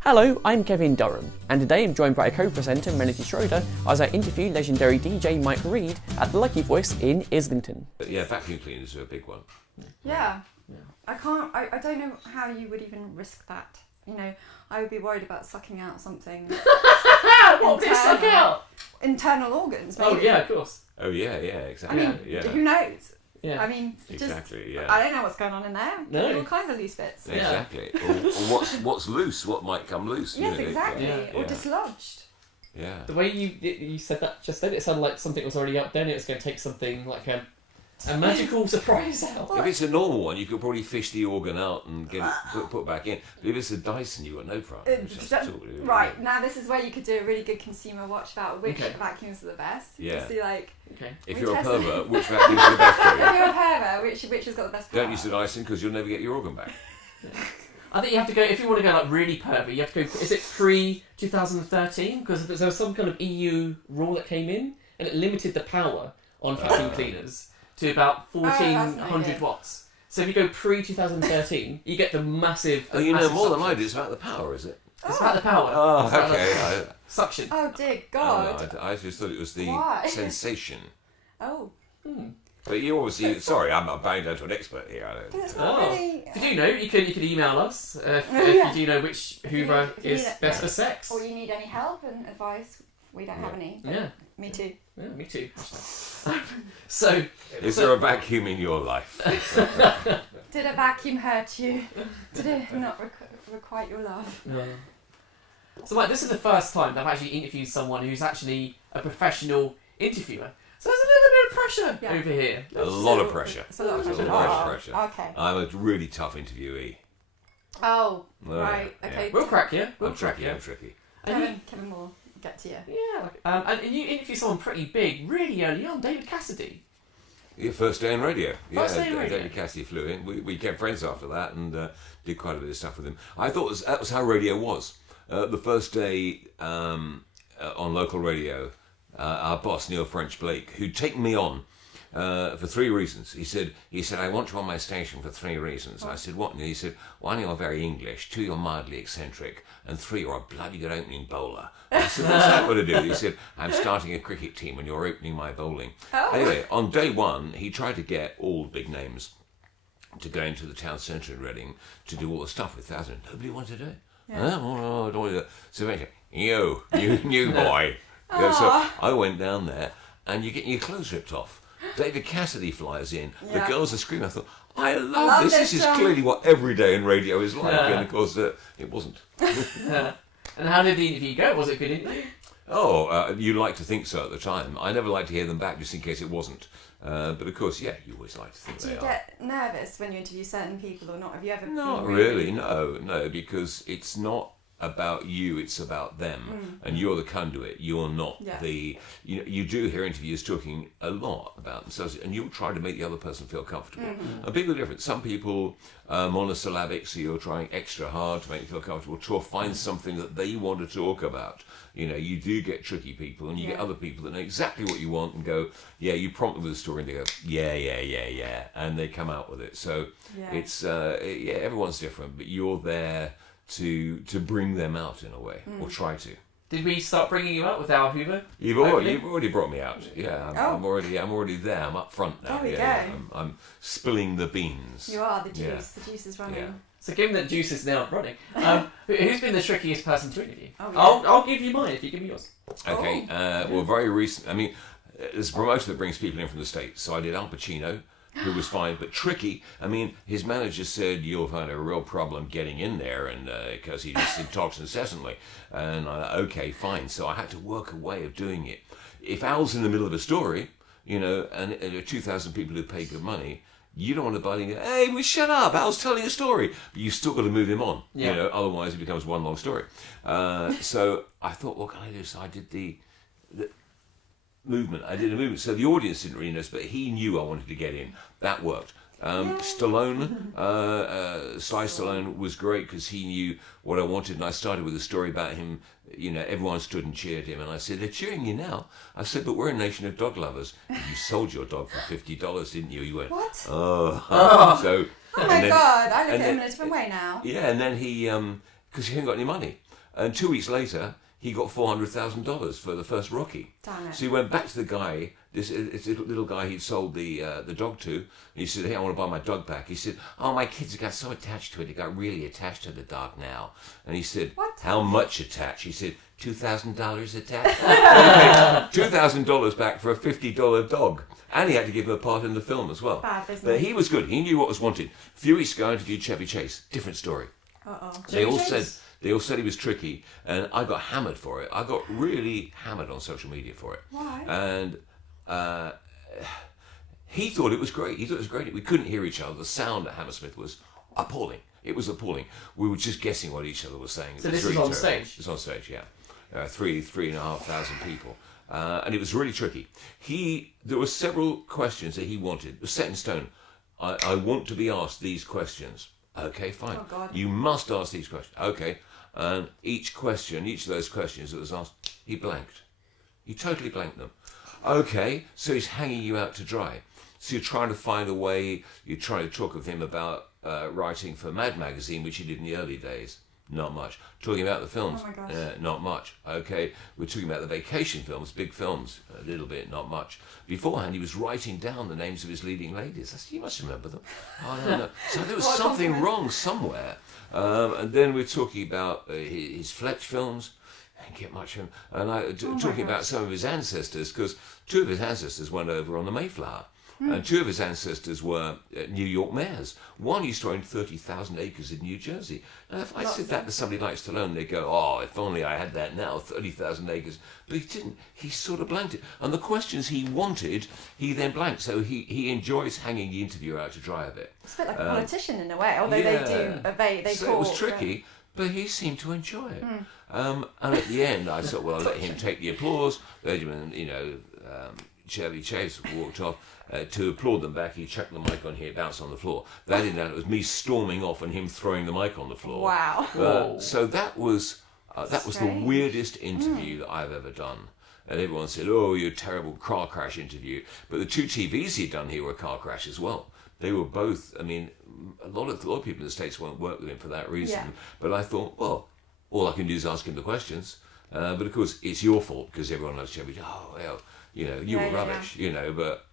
Hello, I'm Kevin Durham, and today I'm joined by a co-presenter, Melody Schroeder, as I interview legendary DJ Mike Reed at the Lucky Voice in Islington. Yeah, vacuum cleaners are a big one. Yeah. I don't know how you would even risk that. You know, I would be worried about sucking out something. What did it suck out? Internal organs, maybe. Oh yeah, of course. Oh yeah, exactly. I mean, yeah. who knows? Yeah. I mean, Exactly, yeah. I don't know what's going on in there. No. All kinds of loose bits. Exactly. Or what's loose? What might come loose? Yes, you know? exactly. Yeah. Or dislodged. Yeah. The way you said that just then, it sounded like something was already up there and it was going to take something like a magical surprise out. If it's a normal one, you could probably fish the organ out and get it put back in. But if it's a Dyson, you've got no problem. Right, now this is where you could do a really good consumer watch about which vacuums are the best. Yeah. Just see like... Okay. If you're a pervert, which vacuum's the best for If you? you're a pervert, which has got the best power? Don't use the Dyson because you'll never get your organ back. I think you have to go, if you want to go like really pervy, you have to go, is it pre-2013? Because there was some kind of EU rule that came in and it limited the power on vacuum cleaners to about 1400 watts. So if you go pre-2013, you get the massive... Oh, you know massive more than suction. I do. It's about the power, is it? It's about the power. Oh, It's about okay. the suction. Oh dear God. I just thought it was the Why? sensation. Oh. But you obviously... Sorry, I'm bowing down to an expert here. But it's not really... If you do know, you can email us if you do know which Hoover is best for sex. Or you need any help and advice, we don't have any. But Yeah. Me too. Yeah, me too. So... Is there a vacuum in your life? Did a vacuum hurt you? Did it not requite your love? So like, this is the first time that I've actually interviewed someone who's actually a professional interviewer. So there's a little bit of pressure over here. A lot of pressure. It's a lot of pressure. A lot of pressure. Okay. I'm a really tough interviewee. Oh, Oh, right. yeah. Okay. We'll crack you. I'm tricky. Kevin will get to you. Yeah. And you interviewed someone pretty big really early on, David Cassidy. Yeah, first day on radio. First day on radio. David Cassidy flew in. We became friends after that and did quite a bit of stuff with him. I thought that was how radio was. The first day on local radio, our boss, Neil French Blake, who'd taken me on for three reasons. He said, I want you on my station for three reasons. I said, what? And he said, one, you're very English. Two, you're mildly eccentric. And three, you're a bloody good opening bowler. I said, what's that got to do? He said, I'm starting a cricket team and you're opening my bowling. Oh. Anyway, on day one, he tried to get all big names to go into the town centre in Reading to do all the stuff with thousands. Nobody wanted to do it. Yeah. Oh, I don't want to do it. So eventually, you new boy. Yeah, so I went down there and you're getting your clothes ripped off. David Cassidy flies in. The girls are screaming. I thought, I love this. This is clearly what every day in radio is like. And of course, it wasn't. And how did the interview go? Was it a good interview? Oh, you like to think so at the time. I never like to hear them back just in case it wasn't. But of course, yeah, you always like to think Do they you are. get nervous when you interview certain people or not? Have you ever Not been really, no, because it's not about you, it's about them, and you're the conduit. You're not the. You do hear interviewers talking a lot about themselves, and you'll try to make the other person feel comfortable. And people are different. Some people monosyllabic, so you're trying extra hard to make them feel comfortable. To find something that they want to talk about. You do get tricky people, and you get other people that know exactly what you want and go, yeah. You prompt them with a story, and they go, yeah, and they come out with it. So it's everyone's different, but you're there to bring them out in a way, or try to. Did we start bringing you out with our Hoover? You've already brought me out. Yeah, I'm already there. I'm up front now. There we go. I'm spilling the beans. You are the juice. Yeah. The juice is running. Yeah. So given that Juice is now running, who's been the trickiest person to interview? Oh, yeah. I'll give you mine if you give me yours. Okay. Well, very recent. I mean, there's a promoter that brings people in from the States. So I did Al Pacino, who was fine, but tricky. I mean, his manager said you'll find a real problem getting in there, and because he just talks incessantly. And okay, fine. So I had to work a way of doing it. If Al's in the middle of a story, and there are 2,000 people who pay good money, you don't want to butt in and go, hey, well, shut up, Al's telling a story. But you've still got to move him on, otherwise it becomes one long story. So I thought, what can I do? So I did the movement. I did a movement. So the audience didn't really notice, but he knew I wanted to get in. That worked. Stallone, Sly Stallone was great because he knew what I wanted, and I started with a story about him. Everyone stood and cheered him, and I said, they're cheering you now. I said, but we're a nation of dog lovers. You sold your dog for $50, didn't you? You went, what? Oh. So, oh my God, I look at him in a different way now. Yeah, and then he because he hadn't got any money. And 2 weeks later, he got $400,000 for the first Rocky. Damn it. So he went back to the guy, this little guy he'd sold the dog to. And he said, "Hey, I want to buy my dog back." He said, "Oh, my kids got so attached to it. They got really attached to the dog now." And he said, What? "How much attached?" He said, $2,000 attached. $2,000 back for a $50 dog. And he had to give him a part in the film as well. Bad business. But he was good. He knew what was wanted. A few weeks ago, I interviewed Chevy Chase. Different story. Uh-oh. They all said he was tricky, and I got hammered for it. I got really hammered on social media for it. Why? And he thought it was great. He thought it was great. We couldn't hear each other. The sound at Hammersmith was appalling. It was appalling. We were just guessing what each other was saying. So this was on stage? It was on stage, yeah. 3,500 people. And it was really tricky. There were several questions that he wanted. It was set in stone. I want to be asked these questions. Okay, fine. Oh, God. You must ask these questions. Okay. And each of those questions that was asked, he blanked. He totally blanked them. Okay, so he's hanging you out to dry. So you're trying to find a way, you're trying to talk with him about writing for Mad Magazine, which he did in the early days. Not much. Talking about the films. Oh my gosh. Not much. Okay, we're talking about the vacation films, big films, a little bit, not much. Beforehand, he was writing down the names of his leading ladies. I said, "You must remember them." Oh, no. So there was something wrong somewhere. And then we're talking about his Fletch films. I didn't get much from him. And talking about some of his ancestors, because 2 of his ancestors went over on the Mayflower. And 2 of his ancestors were New York mayors. One used to own 30,000 acres in New Jersey. Now, if I said that to somebody like Stallone, they'd go, "Oh, if only I had that now, 30,000 acres. But he didn't. He sort of blanked it. And the questions he wanted, he then blanked. So he enjoys hanging the interviewer out to dry a bit. It's a bit like a politician in a way, although they so call... it was tricky, but he seemed to enjoy it. And at the end, I thought, well, I'll let him take the applause. Benjamin, Chevy Chase walked off. To applaud them back, he chucked the mic on here, bounced on the floor. That didn't happen. It was me storming off and him throwing the mic on the floor. Wow. So that was the weirdest interview that I've ever done. And everyone said, "Oh, you're a terrible car crash interview." But the 2 TVs he'd done here were a car crash as well. They were both, I mean, a lot of people in the States won't work with him for that reason. Yeah. But I thought, well, all I can do is ask him the questions. But of course, it's your fault because everyone loves Chevy. "Oh, well, you were rubbish," but...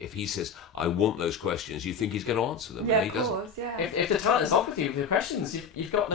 if he says, "I want those questions," you think he's going to answer them, and he doesn't. Yeah. If the talent is off with you with the questions, you've got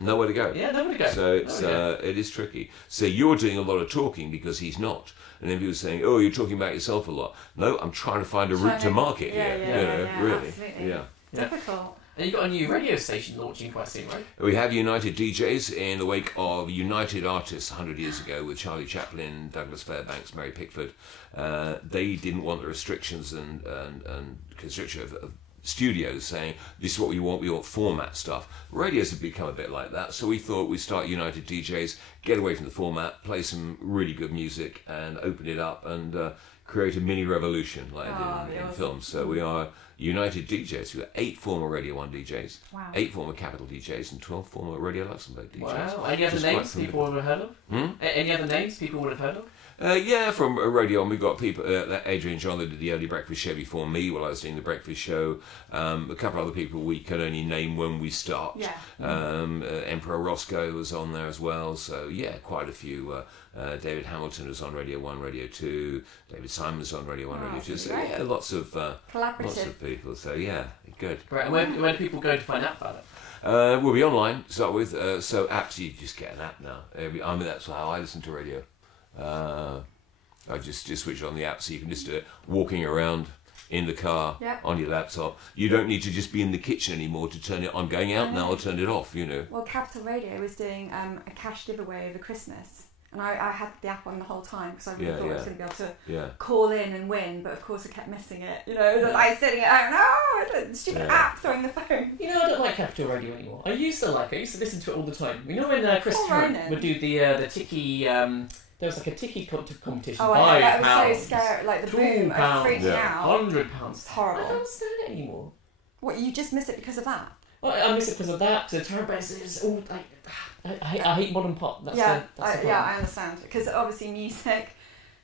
nowhere to go. Yeah, nowhere to go. So it is tricky. So you're doing a lot of talking because he's not, and then people saying, "Oh, you're talking about yourself a lot." No, I'm trying to find a route to market here. Really, absolutely. yeah. Difficult. And you've got a new radio station launching quite soon, right? We have United DJs in the wake of United Artists 100 years ago with Charlie Chaplin, Douglas Fairbanks, Mary Pickford. They didn't want the restrictions and constriction of studios saying, "This is what we want format stuff." Radios have become a bit like that, so we thought we'd start United DJs, get away from the format, play some really good music and open it up and create a mini revolution like I did in films. So we are United DJs. We've got 8 former Radio 1 DJs, 8 former Capital DJs, and 12 former Radio Luxembourg DJs. Wow. Any other names people would have heard of? Any other names people would have heard of? From Radio 1, we've got people, Adrian John that did the early breakfast show before me while I was doing the breakfast show. A couple other people we can only name when we start. Emperor Roscoe was on there as well. So, quite a few. David Hamilton was on Radio 1, Radio 2. David Simon was on Radio 1, Radio 2. So, lots of people. So, good. Great. And where do people go to find out about it? We'll be online to start with. So, apps, you just get an app now. That's how I listen to radio. I just switch on the app so you can just do it walking around in the car on your laptop. You don't need to just be in the kitchen anymore to turn it on. Going out now, I'll turn it off, Well, Capital Radio was doing a cash giveaway over Christmas. And I had the app on the whole time because I really thought I was going to be able to call in and win, but of course I kept missing it. I was sitting at home, stupid app throwing the phone. I don't like Capital Radio anymore. I used to listen to it all the time. When Chris Tarrant would do the Tiki... there was like a tiki competition. Oh, that was so scary. Like the boom, I freaked out. £100. It's horrible. I don't stand it anymore. What, you just miss it because of that? Well, I miss it because of that. The Tarrant is all like... I hate modern pop. That's the problem. I understand. Because obviously music,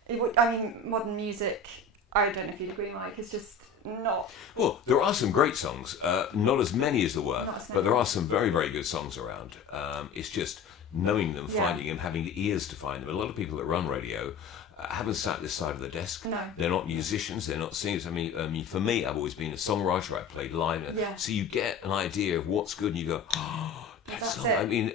modern music, I don't know if you'd agree, Mike, it's just not. Well, there are some great songs, not as many as there were, Not as many. but there are some very, very good songs around. It's just knowing them, Yeah. finding them, having the ears to find them. A lot of people that run radio haven't sat this side of the desk. No. They're not musicians, they're not singers. I mean, for me, I've always been a songwriter. I played live. Yeah. So you get an idea of what's good and you go, oh, that's song. it. I mean,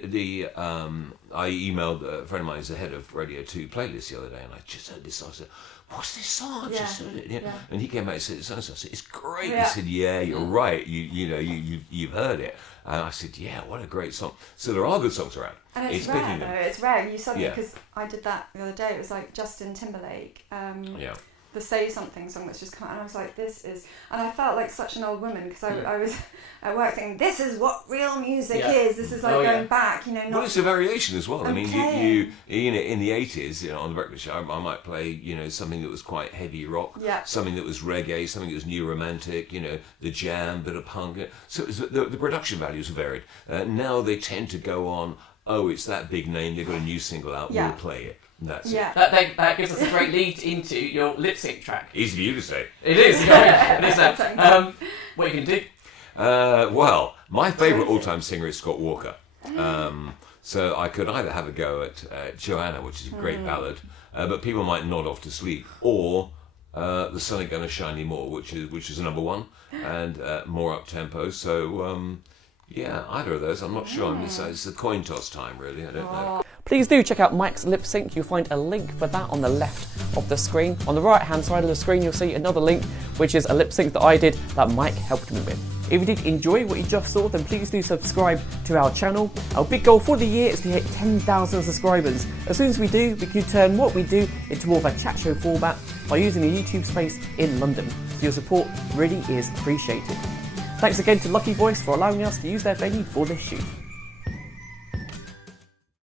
I emailed a friend of mine who's the head of Radio 2 playlist the other day, and I just heard this song. I said, what's this song? I've just heard it. Yeah. And he came back and said, I said, it's great. Yeah. He said, yeah, you're right. You've heard it. And I said, yeah, what a great song. So there are good songs around. And it's picking rare, them. though. It's rare. You suddenly, Yeah. because I did that the other day. It was like Justin Timberlake. Yeah. The Say Something song that's just come out, and I was like, this is, and I felt like such an old woman because I was at work saying, this is what real music is. This is like going back, you know. Not Well, it's a variation as well. I mean, playing. you know, in the 80s, you know, on the breakfast show, I might play, you know, something that was quite heavy rock, something that was reggae, something that was new romantic, you know, the jam, bit of punk. So it was, the production values are varied. Now they tend to go on, oh, it's that big name, they've got a new single out, we'll play it. That's it. That gives us a great lead into your lip sync track. Easy for you to say. It is. It is that. What you can do? Well, my favourite all-time singer is Scott Walker. So I could either have a go at Joanna, which is a great ballad, but people might nod off to sleep, or The Sun Ain't Gonna Shine Anymore, which is a number one and more up tempo. So yeah, either of those. I'm not sure. It's the coin toss time, really. I don't know. Please do check out Mike's lip sync. You'll find a link for that on the left of the screen. On the right hand side of the screen, you'll see another link, which is a lip sync that I did that Mike helped me with. If you did enjoy what you just saw, then please do subscribe to our channel. Our big goal for the year is to hit 10,000 subscribers. As soon as we do, we can turn what we do into more of a chat show format by using the YouTube space in London. So your support really is appreciated. Thanks again to Lucky Voice for allowing us to use their venue for this shoot.